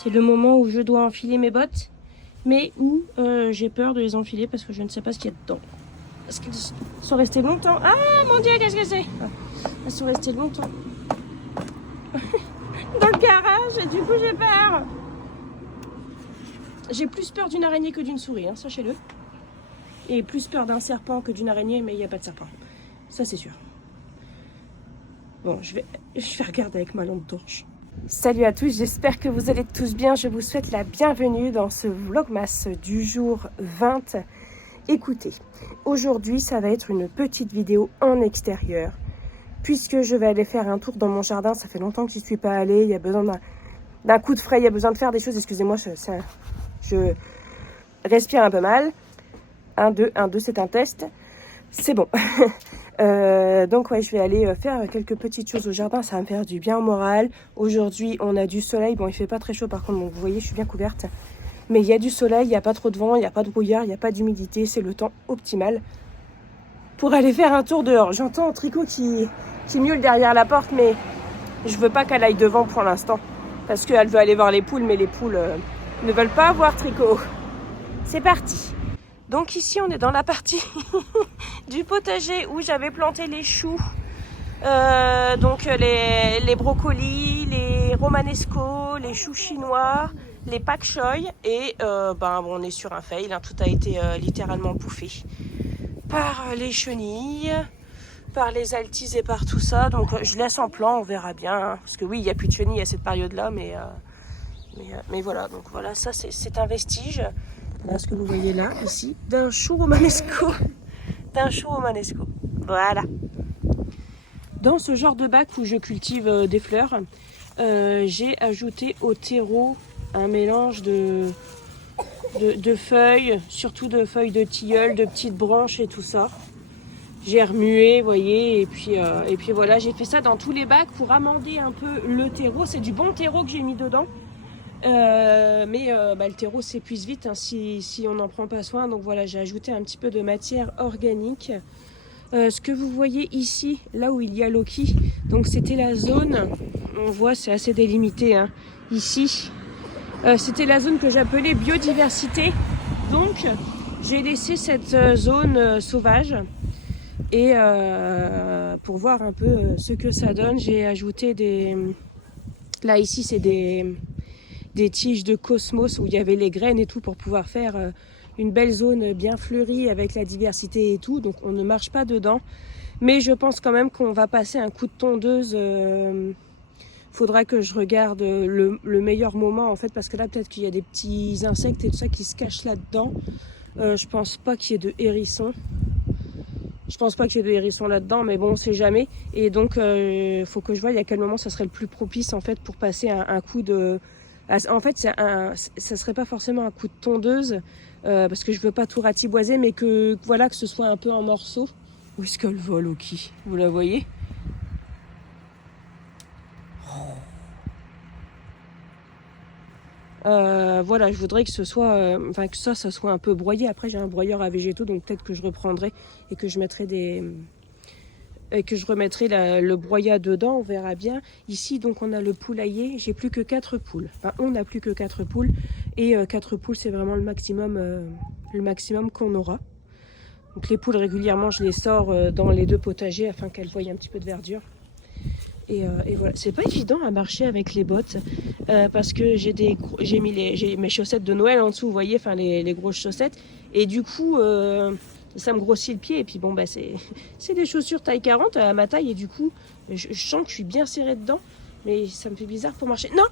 C'est le moment où je dois enfiler mes bottes, mais où j'ai peur de les enfiler parce que je ne sais pas ce qu'il y a dedans. Parce qu'elles sont restées longtemps. Ah mon Dieu, qu'est-ce que c'est? Elles sont restées longtemps dans le garage et du coup j'ai peur. J'ai plus peur d'une araignée que d'une souris, hein, sachez-le. Et plus peur d'un serpent que d'une araignée, mais il n'y a pas de serpent. Ça c'est sûr. Bon, je vais regarder avec ma lampe torche. Salut à tous, j'espère que vous allez tous bien. Je vous souhaite la bienvenue dans ce vlogmas du jour 20. Écoutez, aujourd'hui ça va être une petite vidéo en extérieur. Puisque je vais aller faire un tour dans mon jardin, ça fait longtemps que j'y suis pas allée. Il y a besoin d'un coup de frais, il y a besoin de faire des choses. Excusez-moi, je respire un peu mal. 1, 2, c'est un test. C'est bon. Donc ouais, je vais aller faire quelques petites choses au jardin, ça va me faire du bien au moral. Aujourd'hui, on a du soleil. Bon, il fait pas très chaud par contre, donc vous voyez, je suis bien couverte. Mais il y a du soleil, il n'y a pas trop de vent, il n'y a pas de brouillard, il n'y a pas d'humidité. C'est le temps optimal pour aller faire un tour dehors. J'entends Tricot qui miaule derrière la porte, mais je veux pas qu'elle aille devant pour l'instant. Parce qu'elle veut aller voir les poules, mais les poules ne veulent pas voir Tricot. C'est parti. Donc ici, on est dans la partie du potager où j'avais planté les choux. Donc les brocolis, les romanesco, les choux chinois, les pak choy. Et on est sur un fail, hein, tout a été littéralement bouffé par les chenilles, par les altises et par tout ça. Donc je laisse en plan, on verra bien. Hein, parce que oui, il n'y a plus de chenilles à cette période-là, mais voilà. Donc voilà, ça c'est un vestige. Là, ce que vous voyez là, ici, d'un chou romanesco. Voilà. Dans ce genre de bac où je cultive des fleurs, j'ai ajouté au terreau un mélange de feuilles, surtout de feuilles de tilleul, de petites branches et tout ça. J'ai remué, vous voyez, et puis voilà, j'ai fait ça dans tous les bacs pour amender un peu le terreau. C'est du bon terreau que j'ai mis dedans. Le terreau s'épuise vite, hein, si on n'en prend pas soin. Donc voilà, j'ai ajouté un petit peu de matière organique. Ce que vous voyez ici, là où il y a Loki, donc c'était la zone, on voit c'est assez délimité, hein, ici. C'était la zone que j'appelais biodiversité. Donc j'ai laissé cette zone sauvage. Et pour voir un peu ce que ça donne, j'ai ajouté des... Là ici c'est des tiges de cosmos où il y avait les graines et tout pour pouvoir faire une belle zone bien fleurie avec la diversité et tout. Donc on ne marche pas dedans. Mais je pense quand même qu'on va passer un coup de tondeuse. Faudra que je regarde le meilleur moment en fait, parce que là peut-être qu'il y a des petits insectes et tout ça qui se cachent là-dedans. Je pense pas qu'il y ait de hérissons. Là-dedans, mais bon, on sait jamais. Et donc, faut que je voie à quel moment ça serait le plus propice en fait pour passer un coup de... En fait, ça serait pas forcément un coup de tondeuse, parce que je veux pas tout ratiboiser, mais que ce soit un peu en morceaux. Où est-ce qu'elle va, Loki? Vous la voyez? Je voudrais que ce soit, que ça soit un peu broyé. Après, j'ai un broyeur à végétaux, donc peut-être que je reprendrai et que je mettrai remettrai le broyat dedans, on verra bien. Ici, donc, on a le poulailler. J'ai plus que 4 poules. Enfin, on n'a plus que 4 poules. Et 4 poules, c'est vraiment le maximum qu'on aura. Donc, les poules, régulièrement, je les sors dans les 2 potagers afin qu'elles voient un petit peu de verdure. Et voilà, c'est pas évident à marcher avec les bottes parce que j'ai mis mes chaussettes de Noël en dessous, vous voyez, enfin les grosses chaussettes. Et du coup, ça me grossit le pied. Et puis bon, c'est des chaussures taille 40 à ma taille. Et du coup, je sens que je suis bien serrée dedans. Mais ça me fait bizarre pour marcher. Non.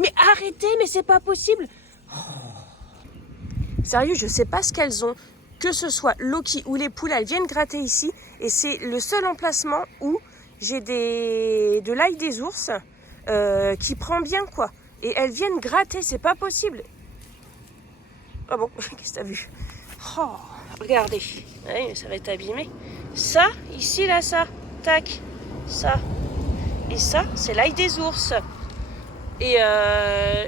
Mais arrêtez, mais c'est pas possible. Sérieux, je sais pas ce qu'elles ont. Que ce soit Loki ou les poules, elles viennent gratter ici. Et c'est le seul emplacement où j'ai de l'ail des ours qui prend bien, quoi. Et elles viennent gratter, c'est pas possible. Ah bon, qu'est-ce que t'as vu? Oh, regardez. Ouais, ça va être abîmé. Ça, ici, là, ça. Tac. Ça. Et ça, c'est l'ail des ours. Et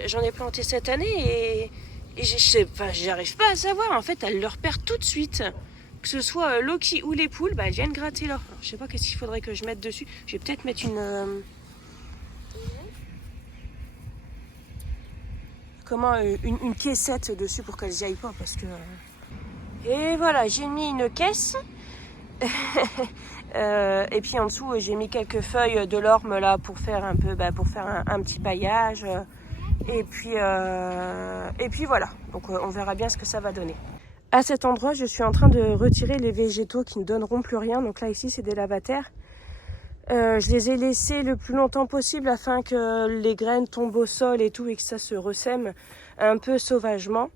j'en ai planté cette année et j'arrive pas à savoir. En fait, elles le repèrent tout de suite. Que ce soit Loki ou les poules, elles viennent gratter là. Alors, je sais pas qu'est-ce qu'il faudrait que je mette dessus. Je vais peut-être mettre une... comment une caissette dessus pour qu'elles n'y aillent pas parce que... Et voilà, j'ai mis une caisse. Et puis en dessous, j'ai mis quelques feuilles de l'orme là pour faire un peu, pour faire un petit paillage. Et puis voilà. Donc on verra bien ce que ça va donner. À cet endroit, je suis en train de retirer les végétaux qui ne donneront plus rien. Donc là, ici, c'est des lavataires. Je les ai laissés le plus longtemps possible afin que les graines tombent au sol et tout et que ça se ressème un peu sauvagement.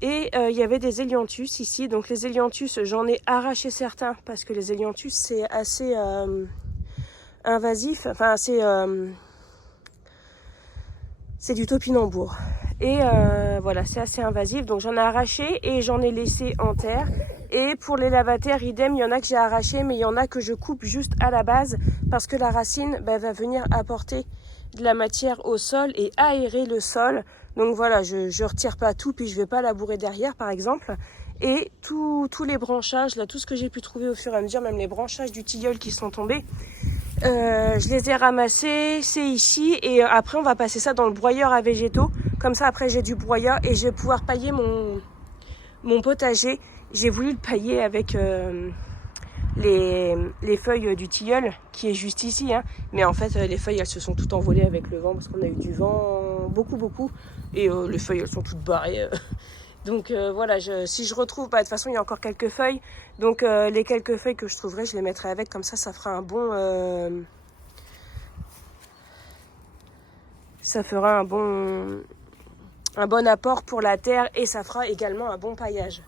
Et il y avait des hélianthus ici. Donc les hélianthus, j'en ai arraché certains parce que les hélianthus, c'est assez invasif. Enfin, c'est du topinambour. Et voilà, c'est assez invasif. Donc j'en ai arraché et j'en ai laissé en terre. Et pour les lavataires, idem, il y en a que j'ai arraché, mais il y en a que je coupe juste à la base parce que la racine va venir apporter de la matière au sol et aérer le sol. Donc voilà, je retire pas tout, puis je vais pas labourer derrière, par exemple. Et tous les branchages, là, tout ce que j'ai pu trouver au fur et à mesure, même les branchages du tilleul qui sont tombés, je les ai ramassés, c'est ici. Et après, on va passer ça dans le broyeur à végétaux. Comme ça, après, j'ai du broyeur et je vais pouvoir pailler mon potager. J'ai voulu le pailler avec les feuilles du tilleul qui est juste ici. Hein. Mais en fait, les feuilles, elles se sont toutes envolées avec le vent parce qu'on a eu du vent beaucoup. Et les feuilles, elles sont toutes barrées. Donc voilà, si je retrouve, de toute façon, il y a encore quelques feuilles. Donc les quelques feuilles que je trouverai, je les mettrai avec. Comme ça fera un bon... ça fera un bon apport pour la terre et ça fera également un bon paillage.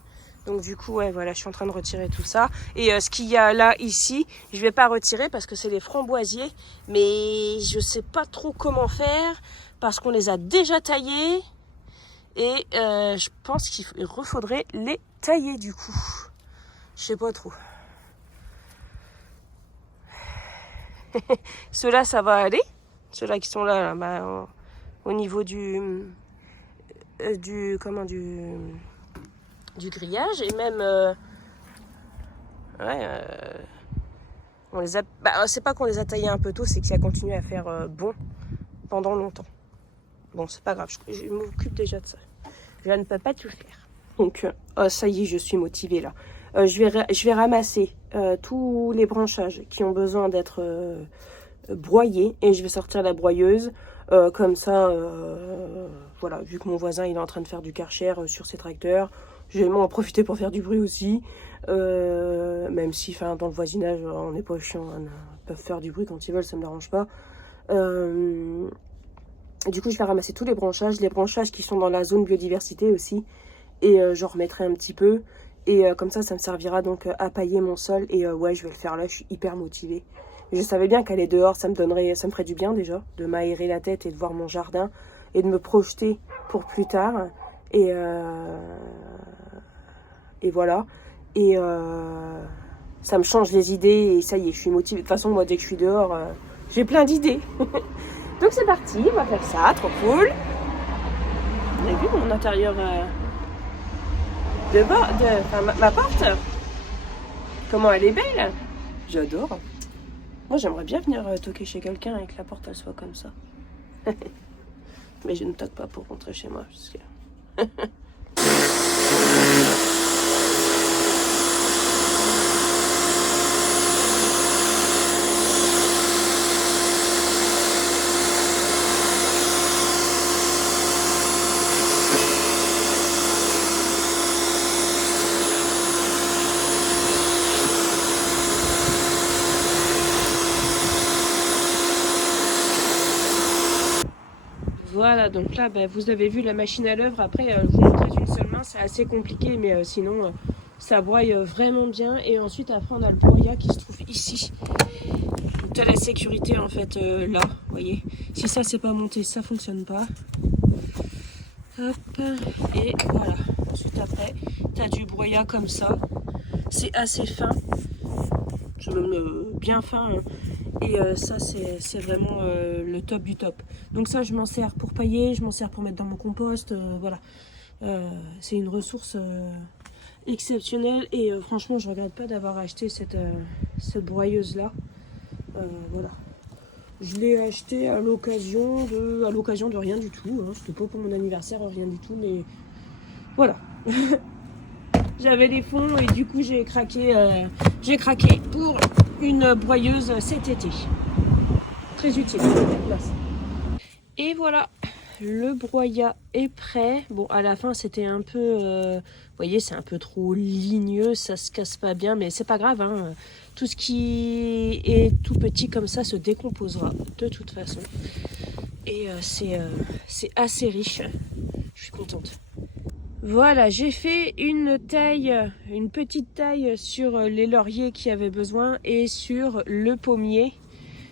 Donc du coup, ouais, voilà, je suis en train de retirer tout ça. Et ce qu'il y a là, ici, je vais pas retirer parce que c'est les framboisiers. Mais je sais pas trop comment faire parce qu'on les a déjà taillés. Et je pense qu'il faudrait les tailler du coup. Je sais pas trop. Ceux-là, ça va aller. Ceux-là qui sont là, au niveau du grillage et même on les a c'est pas qu'on les a taillés un peu tôt, c'est que ça continue à faire bon pendant longtemps. Bon, c'est pas grave, je m'occupe déjà de ça. Je ne peux pas tout faire. Donc ça y est, je suis motivée là. Je vais ramasser tous les branchages qui ont besoin d'être broyés et je vais sortir la broyeuse. Comme ça, voilà, vu que mon voisin il est en train de faire du karcher sur ses tracteurs, je vais m'en profiter pour faire du bruit aussi. Même si dans le voisinage, on n'est pas chiant, ils peuvent faire du bruit quand ils veulent, ça ne me dérange pas. Du coup, je vais ramasser tous les branchages qui sont dans la zone biodiversité aussi. Et j'en remettrai un petit peu. Et comme ça me servira donc à pailler mon sol. Et ouais, je vais le faire là, je suis hyper motivée. Je savais bien qu'aller dehors, ça me ferait du bien déjà, de m'aérer la tête et de voir mon jardin et de me projeter pour plus tard. Et voilà. Et ça me change les idées et ça y est, je suis motivée. De toute façon, moi, dès que je suis dehors, j'ai plein d'idées. Donc c'est parti, on va faire ça, trop cool. Vous avez vu mon intérieur ma porte? Comment elle est belle? J'adore. Moi, j'aimerais bien venir toquer chez quelqu'un et que la porte elle soit comme ça. Mais je ne toque pas pour rentrer chez moi. Parce que... Voilà, donc là, vous avez vu la machine à l'œuvre. Après, vous montrez d'une seule main, c'est assez compliqué, mais sinon, ça broye vraiment bien. Et ensuite, après, on a le broyat qui se trouve ici. Donc, tu as la sécurité, en fait, là, vous voyez. Si ça, c'est pas monté, ça fonctionne pas. Hop, et voilà. Ensuite, après, tu as du broyat comme ça. C'est assez fin. C'est même bien fin, hein. Et ça, c'est vraiment le top du top. Donc ça, je m'en sers pour pailler, je m'en sers pour mettre dans mon compost. Voilà. C'est une ressource exceptionnelle. Et franchement, je ne regrette pas d'avoir acheté cette broyeuse-là. Voilà. Je l'ai acheté à l'occasion de rien du tout. Hein. C'était pas pour mon anniversaire, rien du tout, mais voilà. J'avais des fonds et du coup j'ai craqué pour une broyeuse cet été. Très utile. Merci. Et voilà, le broyat est prêt. Bon, à la fin c'était un peu, vous voyez, c'est un peu trop ligneux, ça se casse pas bien, mais c'est pas grave. Hein. Tout ce qui est tout petit comme ça se décomposera de toute façon. Et c'est assez riche. Je suis contente. Voilà, j'ai fait une petite taille sur les lauriers qui avaient besoin et sur le pommier.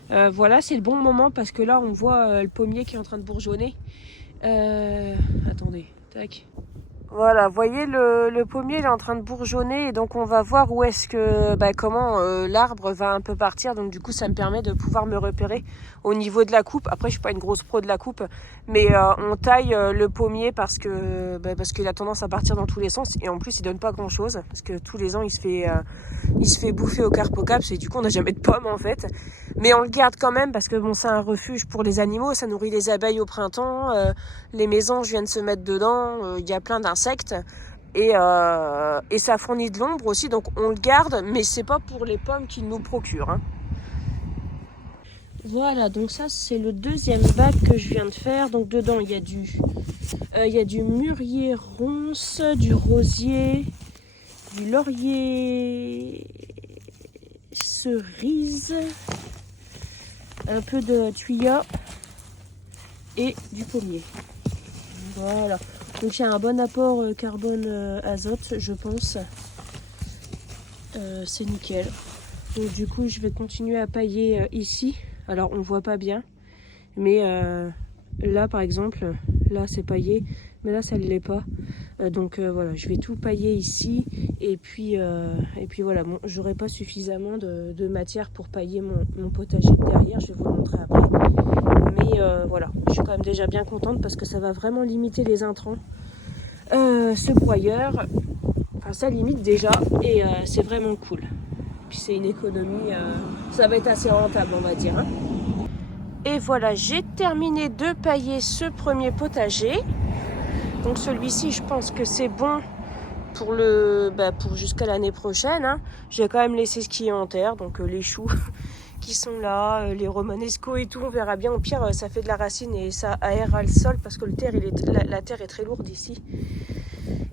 Voilà, c'est le bon moment parce que là on voit le pommier qui est en train de bourgeonner. Attendez, tac. Voilà, vous voyez le pommier il est en train de bourgeonner et donc on va voir où est-ce que comment l'arbre va un peu partir. Donc du coup ça me permet de pouvoir me repérer au niveau de la coupe. Après je suis pas une grosse pro de la coupe, mais on taille le pommier parce qu'il a tendance à partir dans tous les sens et en plus il donne pas grand chose parce que tous les ans il se fait bouffer au carpocaps et du coup on n'a jamais de pommes en fait. Mais on le garde quand même parce que bon c'est un refuge pour les animaux, ça nourrit les abeilles au printemps, les mésanges viennent se mettre dedans, il y a plein d'insectes et ça fournit de l'ombre aussi, donc on le garde, mais c'est pas pour les pommes qu'il nous procure. Hein. Voilà, donc ça c'est le deuxième bac que je viens de faire. Donc dedans il y a du mûrier ronce, du rosier, du laurier cerise, un peu de tuya et du pommier. Voilà. Donc il y a un bon apport carbone azote, je pense. C'est nickel. Donc du coup je vais continuer à pailler ici. Alors on voit pas bien. Mais là par exemple, là c'est paillé. Mais là ça ne l'est pas. Donc voilà, je vais tout pailler ici. Et puis voilà, bon, j'aurai pas suffisamment de matière pour pailler mon potager de derrière. Je vais vous le montrer après. Mais voilà, je suis quand même déjà bien contente parce que ça va vraiment limiter les intrants. Ce broyeur, enfin ça limite déjà et c'est vraiment cool. Puis c'est une économie, ça va être assez rentable on va dire. Hein. Et voilà, j'ai terminé de pailler ce premier potager. Donc celui-ci, je pense que c'est bon pour pour jusqu'à l'année prochaine. Hein. J'ai quand même laissé ce qui est en terre, donc les choux qui sont là, les romanesco et tout, on verra bien. Au pire, ça fait de la racine et ça aérera le sol parce que la terre est très lourde ici.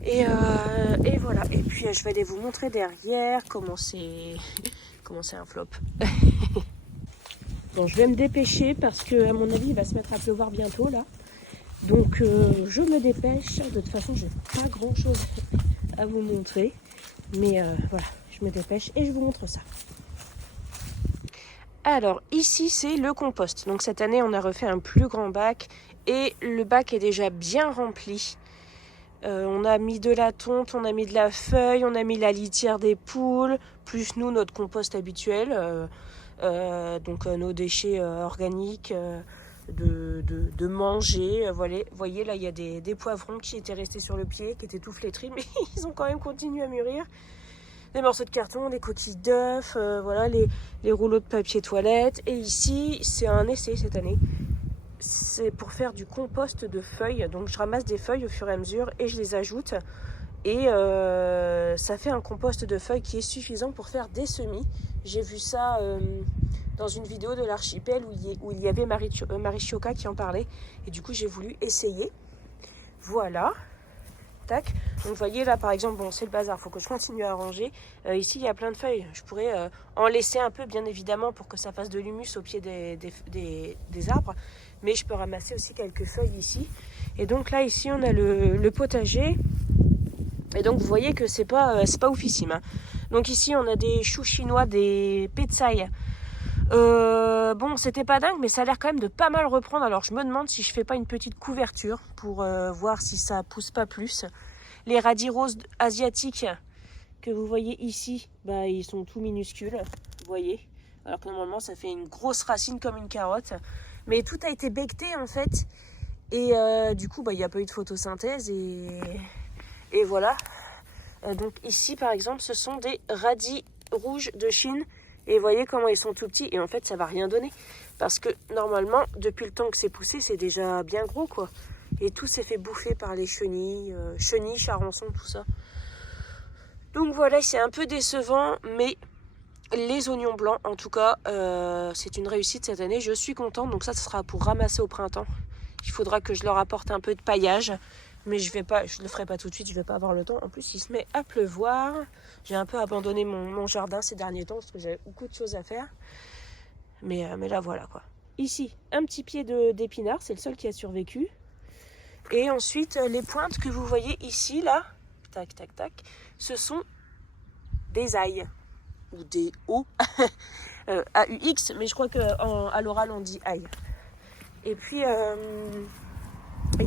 Et voilà. Et puis je vais aller vous montrer derrière comment c'est un flop. Bon, je vais me dépêcher parce que à mon avis, il va se mettre à pleuvoir bientôt là. Donc je me dépêche. De toute façon, j'ai pas grand chose à vous montrer. Mais voilà, je me dépêche et je vous montre ça. Alors ici, c'est le compost. Donc cette année, on a refait un plus grand bac et le bac est déjà bien rempli. On a mis de la tonte, on a mis de la feuille, on a mis la litière des poules, plus nous, notre compost habituel. Donc nos déchets organiques de manger. Voilà. Vous voyez, là, il y a des poivrons qui étaient restés sur le pied, qui étaient tout flétris, mais ils ont quand même continué à mûrir. Des morceaux de carton, des coquilles d'œufs, voilà, les rouleaux de papier toilette. Et ici, c'est un essai cette année. C'est pour faire du compost de feuilles. Donc je ramasse des feuilles au fur et à mesure et je les ajoute. Et ça fait un compost de feuilles qui est suffisant pour faire des semis. J'ai vu ça dans une vidéo de l'archipel où il y avait Marie Chioca qui en parlait. Et du coup, j'ai voulu essayer. Voilà. Tac. Donc vous voyez là par exemple, bon c'est le bazar, il faut que je continue à ranger. Ici il y a plein de feuilles. Je pourrais en laisser un peu bien évidemment pour que ça fasse de l'humus au pied des arbres. Mais je peux ramasser aussi quelques feuilles ici. Et donc là ici on a le potager. Et donc vous voyez que c'est pas oufissime. Hein. Donc ici on a des choux chinois, des petsai. Bon c'était pas dingue mais ça a l'air quand même de pas mal reprendre. Alors je me demande si je fais pas une petite couverture pour voir si ça pousse pas plus. Les radis roses asiatiques que vous voyez ici, ils sont tout minuscules, vous voyez. Alors que normalement ça fait une grosse racine comme une carotte. Mais tout a été becté en fait. Et du coup il n'y a pas eu de photosynthèse et voilà. Donc ici par exemple ce sont des radis rouges de Chine Et vous voyez comment ils sont tout petits. Et en fait, ça va rien donner. Parce que normalement, depuis le temps que c'est poussé, c'est déjà bien gros, quoi. Et tout s'est fait bouffer par les chenilles, charançons, tout ça. Donc voilà, c'est un peu décevant, mais les oignons blancs, en tout cas, c'est une réussite cette année. Je suis contente, donc ça sera pour ramasser au printemps. Il faudra que je leur apporte un peu de paillage, mais je le ferai pas tout de suite, je vais pas avoir le temps. En plus, il se met à pleuvoir. J'ai un peu abandonné mon jardin ces derniers temps parce que j'avais beaucoup de choses à faire. Mais là, voilà, quoi. Ici, un petit pied d'épinard, c'est le seul qui a survécu. Et ensuite, les pointes que vous voyez ici, là, tac, tac, tac, ce sont des ailles, ou des O, A-U-X, mais je crois qu'à l'oral, on dit ail. Et puis,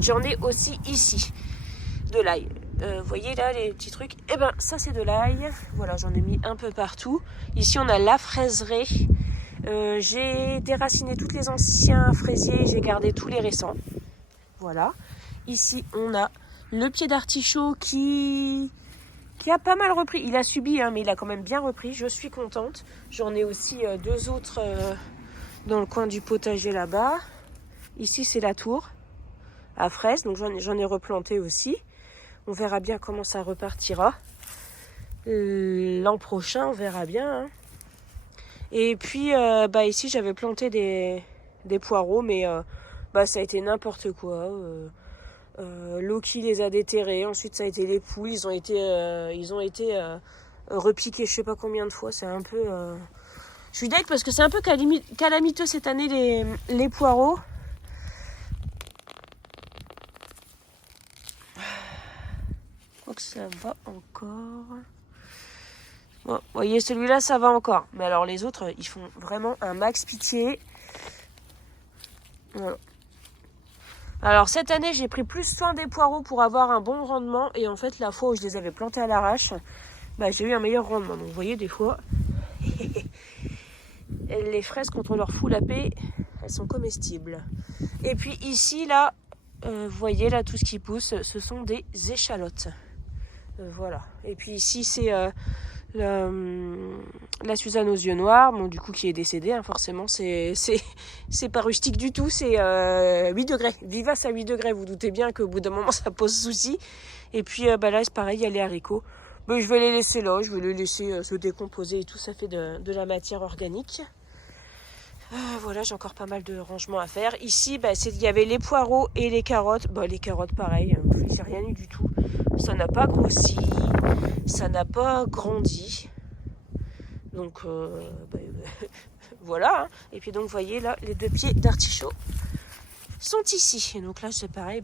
j'en ai aussi ici, de l'ail. Vous voyez là, les petits trucs? Eh ben, ça, c'est de l'ail. Voilà, j'en ai mis un peu partout. Ici, on a la fraiseraie. J'ai déraciné tous les anciens fraisiers, j'ai gardé tous les récents. Voilà. Ici, on a le pied d'artichaut qui a pas mal repris. Il a subi, hein, mais il a quand même bien repris. Je suis contente. J'en ai aussi deux autres dans le coin du potager là-bas. Ici, c'est la tour à fraises. Donc, j'en ai replanté aussi. On verra bien comment ça repartira. L'an prochain, on verra bien. Hein. Et puis, ici, j'avais planté des poireaux, mais ça a été n'importe quoi. L'eau qui les a déterrés. Ensuite, ça a été les poules. Ils ont été repiqués je sais pas combien de fois. C'est un peu... Je suis deg parce que c'est un peu calamiteux cette année, les poireaux. Je crois que ça va encore... Bon, vous voyez, celui-là, ça va encore. Mais alors, les autres, ils font vraiment un max pitié. Voilà. Alors, cette année, j'ai pris plus soin des poireaux pour avoir un bon rendement. Et en fait, la fois où je les avais plantés à l'arrache, j'ai eu un meilleur rendement. Donc, vous voyez, des fois, les fraises, quand on leur fout la paix, elles sont comestibles. Et puis ici, là, vous voyez, là, tout ce qui pousse, ce sont des échalotes. Voilà. Et puis ici, c'est... la Suzanne aux yeux noirs, bon, du coup qui est décédée, hein, forcément c'est pas rustique du tout, c'est 8 degrés, vivace à 8 degrés, vous doutez bien qu'au bout d'un moment ça pose souci. Et puis là c'est pareil, il y a les haricots, je vais les laisser là, je vais les laisser se décomposer et tout, ça fait de la matière organique. Voilà, j'ai encore pas mal de rangements à faire. Ici, il y avait les poireaux et les carottes. Les carottes, pareil, j'ai rien eu du tout. Ça n'a pas grossi, ça n'a pas grandi. Donc, voilà. Hein. Et puis donc, vous voyez, là, les deux pieds d'artichaut sont ici. Et donc là, c'est pareil,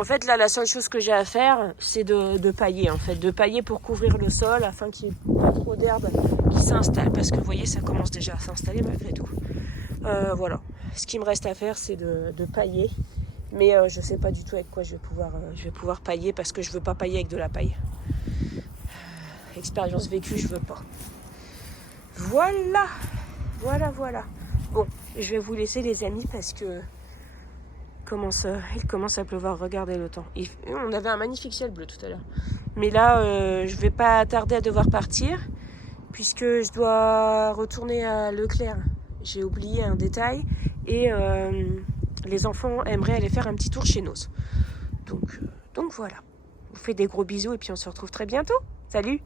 en fait, là, la seule chose que j'ai à faire, c'est de pailler, en fait. De pailler pour couvrir le sol, afin qu'il n'y ait pas trop d'herbe qui s'installe. Parce que, vous voyez, ça commence déjà à s'installer, malgré tout. Voilà. Ce qui me reste à faire, c'est de pailler. Mais je ne sais pas du tout avec quoi je vais pouvoir pailler, parce que je ne veux pas pailler avec de la paille. Expérience vécue, je ne veux pas. Voilà. Bon, je vais vous laisser, les amis, parce que... il commence à pleuvoir, regardez le temps. On avait un magnifique ciel bleu tout à l'heure. Mais là, je vais pas tarder à devoir partir, puisque je dois retourner à Leclerc. J'ai oublié un détail, et les enfants aimeraient aller faire un petit tour chez Noz. Donc voilà. Je vous fais des gros bisous, et puis on se retrouve très bientôt. Salut!